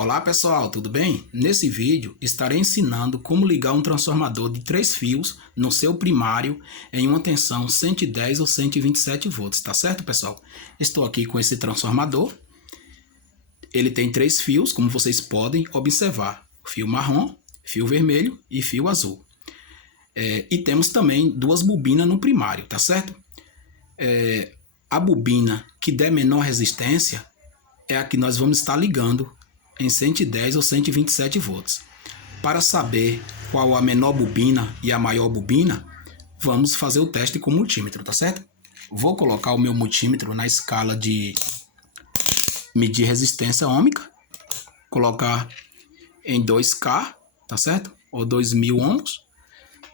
Olá pessoal, tudo bem? Nesse vídeo estarei ensinando como ligar um transformador de 3 fios no seu primário em uma tensão 110 ou 127 volts, tá certo pessoal? Estou aqui com esse transformador, ele tem 3 fios, como vocês podem observar, fio marrom, fio vermelho e fio azul. E temos também duas bobinas no primário, tá certo? A bobina que der menor resistência é a que nós vamos estar ligando em 110 ou 127 volts. Para saber qual a menor bobina e a maior bobina, vamos fazer o teste com o multímetro, tá certo? Vou colocar o meu multímetro na escala de medir resistência ohmica, colocar em 2K, tá certo? Ou 2000 ohms.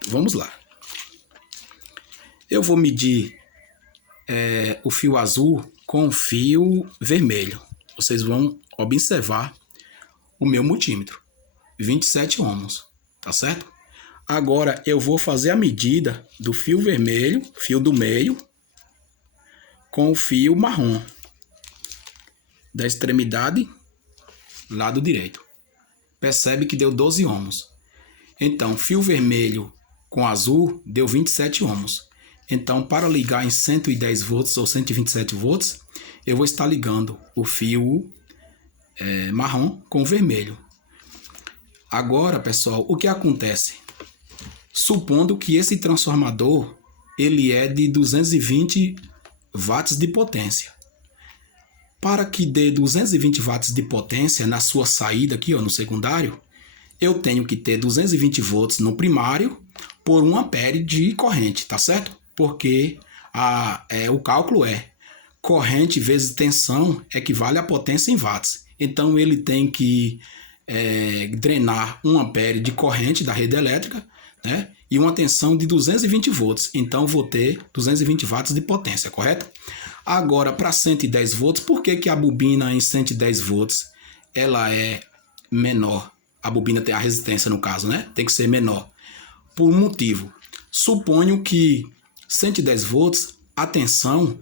Vamos lá. Eu vou medir o fio azul com o fio vermelho. Vocês vão observar o meu multímetro, 27 ohms, tá certo? Agora eu vou fazer a medida do fio vermelho, fio do meio, com o fio marrom, da extremidade, lado direito. Percebe que deu 12 ohms. Então, fio vermelho com azul deu 27 ohms. Então, para ligar em 110 volts ou 127 volts, eu vou estar ligando o fio marrom com vermelho. Agora, pessoal, o que acontece? Supondo que esse transformador ele é de 220 watts de potência. Para que dê 220 watts de potência na sua saída aqui, ó, no secundário, eu tenho que ter 220 volts no primário por 1 ampere de corrente, tá certo? Porque o cálculo é corrente vezes tensão equivale à potência em watts. Então ele tem que drenar 1 ampere de corrente da rede elétrica, né? E uma tensão de 220 volts. Então vou ter 220 watts de potência, correto? Agora, para 110 volts, por que a bobina em 110 volts ela é menor? A bobina tem a resistência, no caso, né? Tem que ser menor. Por um motivo. Suponho que 110 volts, a tensão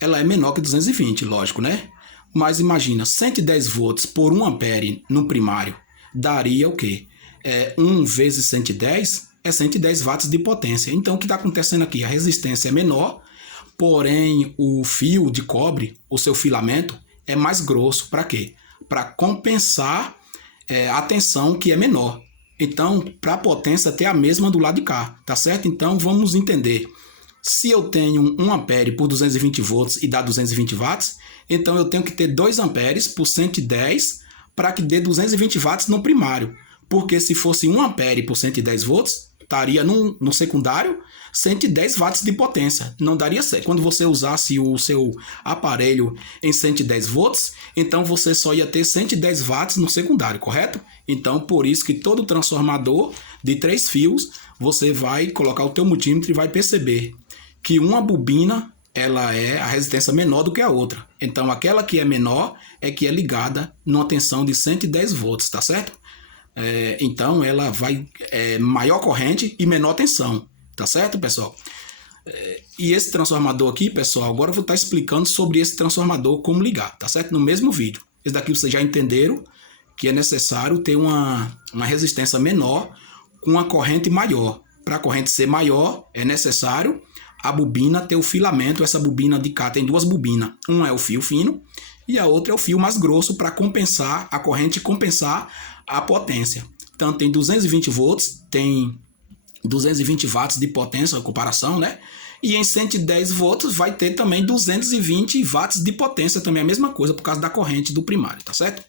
ela é menor que 220, lógico, né? Mas imagina, 110 volts por 1 ampere no primário daria o quê? 1 vezes 110 é 110 watts de potência. Então, o que está acontecendo aqui? A resistência é menor, porém o fio de cobre, o seu filamento, é mais grosso. Para quê? Para compensar a tensão que é menor. Então, para a potência ter a mesma do lado de cá, tá certo? Então, vamos entender. Se eu tenho 1 ampere por 220 volts e dá 220 watts, então eu tenho que ter 2 amperes por 110 para que dê 220 watts no primário. Porque se fosse 1 ampere por 110 volts, estaria no secundário 110 watts de potência. Não daria certo. Quando você usasse o seu aparelho em 110 volts, então você só ia ter 110 watts no secundário, correto? Então, por isso que todo transformador de 3 fios, você vai colocar o teu multímetro e vai perceber que uma bobina ela é a resistência menor do que a outra. Então, aquela que é menor é que é ligada numa tensão de 110 volts, tá certo? Então, ela vai maior corrente e menor tensão, tá certo, pessoal? E esse transformador aqui, pessoal, agora eu vou estar explicando sobre esse transformador, como ligar, tá certo? No mesmo vídeo. Esse daqui vocês já entenderam que é necessário ter uma resistência menor com uma corrente maior. Para a corrente ser maior, é necessário a bobina ter o filamento. Essa bobina de cá tem duas bobinas. Uma é o fio fino e a outra é o fio mais grosso para compensar a corrente e compensar a potência. Então tem 220 volts, tem 220 watts de potência, a comparação, né? E em 110 volts vai ter também 220 watts de potência, também a mesma coisa por causa da corrente do primário, tá certo?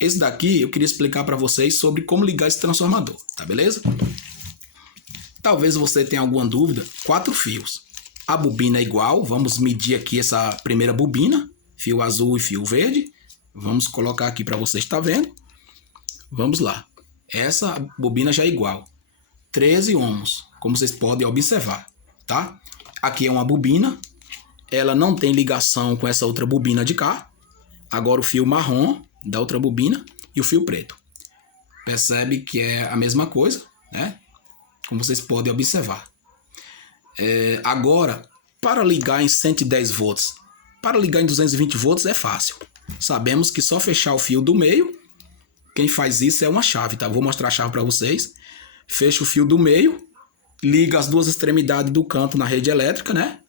Esse daqui eu queria explicar para vocês sobre como ligar esse transformador, tá beleza? Talvez você tenha alguma dúvida. 4 fios. A bobina é igual. Vamos medir aqui essa primeira bobina. Fio azul e fio verde. Vamos colocar aqui para você estar vendo. Vamos lá. Essa bobina já é igual. 13 ohms, como vocês podem observar, tá? Aqui é uma bobina. Ela não tem ligação com essa outra bobina de cá. Agora o fio marrom da outra bobina e o fio preto. Percebe que é a mesma coisa, né? Como vocês podem observar. Agora, para ligar em 110 volts, para ligar em 220 volts é fácil. Sabemos que só fechar o fio do meio quem faz isso é uma chave, tá? Vou mostrar a chave para vocês. Fecha o fio do meio, liga as duas extremidades do canto na rede elétrica, né?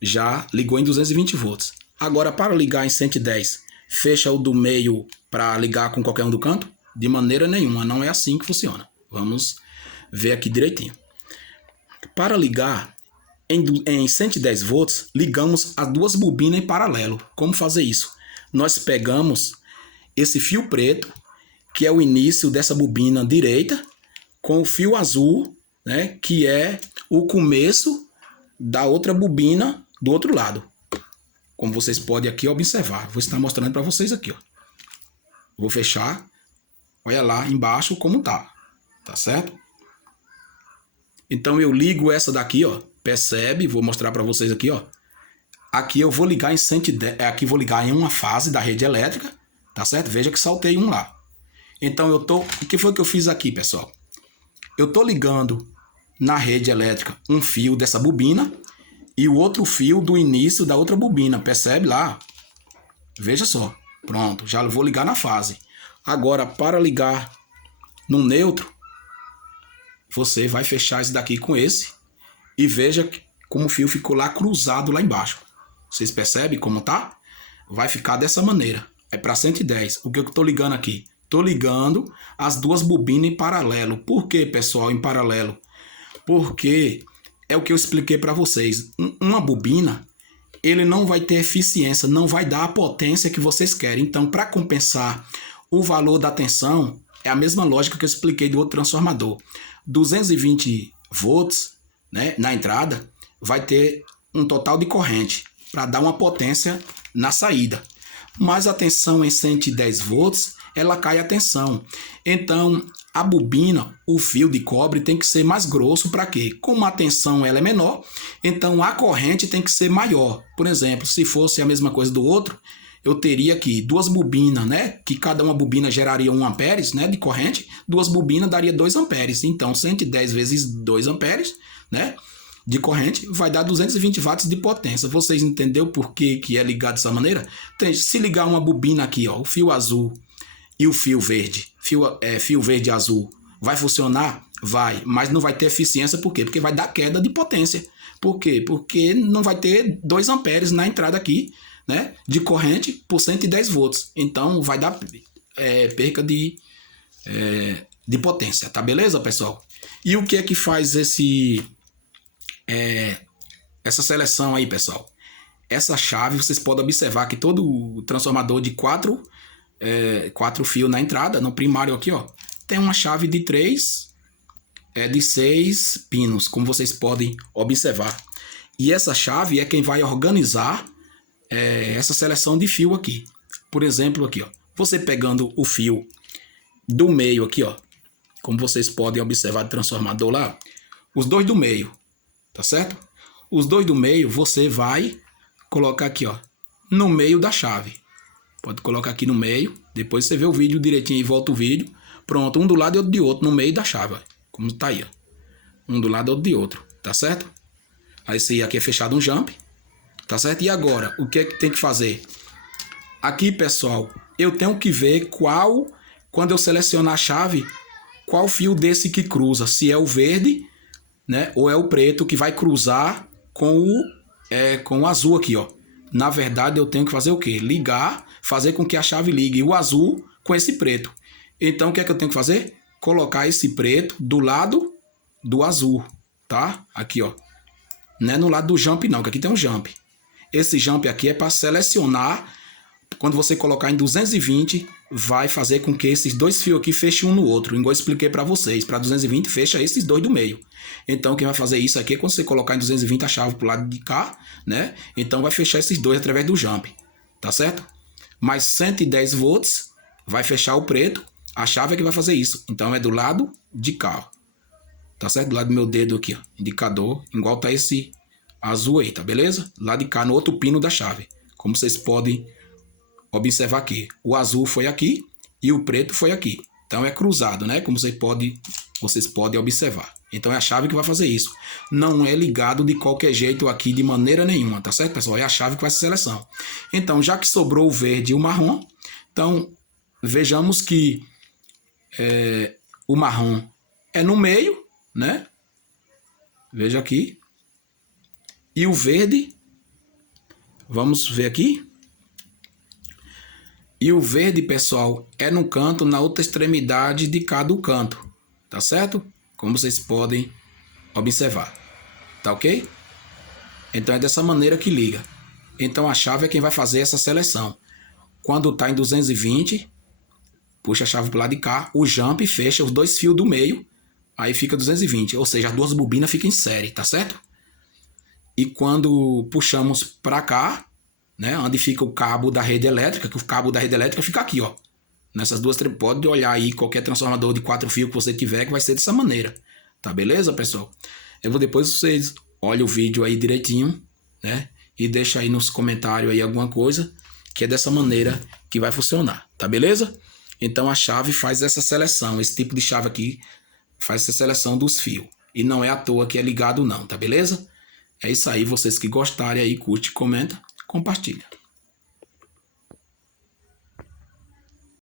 Já ligou em 220 volts. Agora, para ligar em 110, fecha o do meio para ligar com qualquer um do canto? De maneira nenhuma, não é assim que funciona. Vamos ver aqui direitinho. Para ligar em 110 volts, ligamos as duas bobinas em paralelo. Como fazer isso? Nós pegamos esse fio preto, que é o início dessa bobina direita, com o fio azul, né, que é o começo da outra bobina do outro lado. Como vocês podem aqui observar. Vou estar mostrando para vocês aqui, ó. Vou fechar. Olha lá embaixo como tá. Tá certo? Então eu ligo essa daqui, ó. Percebe? Vou mostrar para vocês aqui, ó. Aqui eu vou ligar em 110, aqui vou ligar em uma fase da rede elétrica, tá certo? Veja que saltei um lá. Então o que foi que eu fiz aqui, pessoal? Eu tô ligando na rede elétrica um fio dessa bobina e o outro fio do início da outra bobina, percebe lá? Veja só. Pronto, já vou ligar na fase. Agora, para ligar no neutro, você vai fechar esse daqui com esse e veja como o fio ficou lá cruzado lá embaixo. Vocês percebem como tá? Vai ficar dessa maneira. É para 110. O que eu estou ligando aqui? Estou ligando as duas bobinas em paralelo. Por que, pessoal, em paralelo? Porque é o que eu expliquei para vocês. Uma bobina, ele não vai ter eficiência, não vai dar a potência que vocês querem. Então, para compensar o valor da tensão, é a mesma lógica que eu expliquei do outro transformador. 220 volts, né, na entrada, vai ter um total de corrente para dar uma potência na saída. Mas a tensão em 110 volts, ela cai a tensão. Então, a bobina, o fio de cobre tem que ser mais grosso para quê? Como a tensão ela é menor, então a corrente tem que ser maior. Por exemplo, se fosse a mesma coisa do outro, eu teria aqui duas bobinas, né? Que cada uma bobina geraria 1 amperes, né, de corrente. Duas bobinas daria 2 amperes. Então, 110 vezes 2 amperes, né, de corrente vai dar 220 watts de potência. Vocês entenderam por que é ligado dessa maneira? Então, se ligar uma bobina aqui, ó, o fio azul e o fio verde, fio verde e azul, vai funcionar? Vai, mas não vai ter eficiência. Por quê? Porque vai dar queda de potência. Por quê? Porque não vai ter 2 amperes na entrada aqui, né, de corrente por 110 volts. Então vai dar perca de potência, tá beleza, pessoal? E o que é que faz essa seleção aí, pessoal? Essa chave, vocês podem observar que todo transformador de 4 fios na entrada, no primário aqui, ó, tem uma chave de 6 pinos, como vocês podem observar. E essa chave é quem vai organizar essa seleção de fio aqui. Por exemplo, aqui, ó, você pegando o fio do meio aqui, ó, como vocês podem observar do transformador lá, os dois do meio, tá certo? Os dois do meio você vai colocar aqui, ó, no meio da chave. Pode colocar aqui no meio, depois você vê o vídeo direitinho e volta o vídeo. Pronto, um do lado e outro de outro, no meio da chave, ó, como tá aí, ó. Um do lado e outro de outro, tá certo? Aí esse aqui é fechado um jump. Tá certo? E agora, o que é que tem que fazer? Aqui, pessoal, eu tenho que ver quando eu selecionar a chave, qual fio desse que cruza. Se é o verde, né? Ou é o preto que vai cruzar com o azul aqui, ó. Na verdade, eu tenho que fazer o quê? Ligar, fazer com que a chave ligue o azul com esse preto. Então, o que é que eu tenho que fazer? Colocar esse preto do lado do azul, tá? Aqui, ó. Não é no lado do jump, não, que aqui tem um jump. Esse jump aqui é para selecionar. Quando você colocar em 220, vai fazer com que esses dois fios aqui fechem um no outro. Igual eu expliquei para vocês. Para 220, fecha esses dois do meio. Então, quem vai fazer isso aqui é quando você colocar em 220 a chave para o lado de cá, né? Então, vai fechar esses dois através do jump. Tá certo? Mas 110 volts vai fechar o preto. A chave é que vai fazer isso. Então, é do lado de cá. Tá certo? Do lado do meu dedo aqui, ó. Indicador. Igual tá esse azul aí, tá beleza? Lá de cá, no outro pino da chave. Como vocês podem observar aqui. O azul foi aqui e o preto foi aqui. Então é cruzado, né? Como vocês podem observar. Então é a chave que vai fazer isso. Não é ligado de qualquer jeito aqui, de maneira nenhuma, tá certo, pessoal? É a chave que faz essa seleção. Então, já que sobrou o verde e o marrom, então vejamos que o marrom é no meio, né? Veja aqui. E o verde, vamos ver aqui. E o verde, pessoal, é no canto, na outra extremidade de cada canto, tá certo? Como vocês podem observar, tá ok? Então é dessa maneira que liga. Então a chave é quem vai fazer essa seleção. Quando tá em 220, puxa a chave pro lado de cá, o jump fecha os dois fios do meio, aí fica 220, ou seja, as duas bobinas ficam em série, tá certo? E quando puxamos para cá, né, onde fica o cabo da rede elétrica, que o cabo da rede elétrica fica aqui, ó. Nessas duas, pode olhar aí qualquer transformador de 4 fios que você tiver, que vai ser dessa maneira. Tá beleza, pessoal? Eu vou depois vocês olhem o vídeo aí direitinho, né? E deixa aí nos comentários aí alguma coisa, que é dessa maneira que vai funcionar, tá beleza? Então a chave faz essa seleção, esse tipo de chave aqui faz essa seleção dos fios. E não é à toa que é ligado não, tá beleza? É isso aí, vocês que gostarem aí, curte, comenta, compartilha.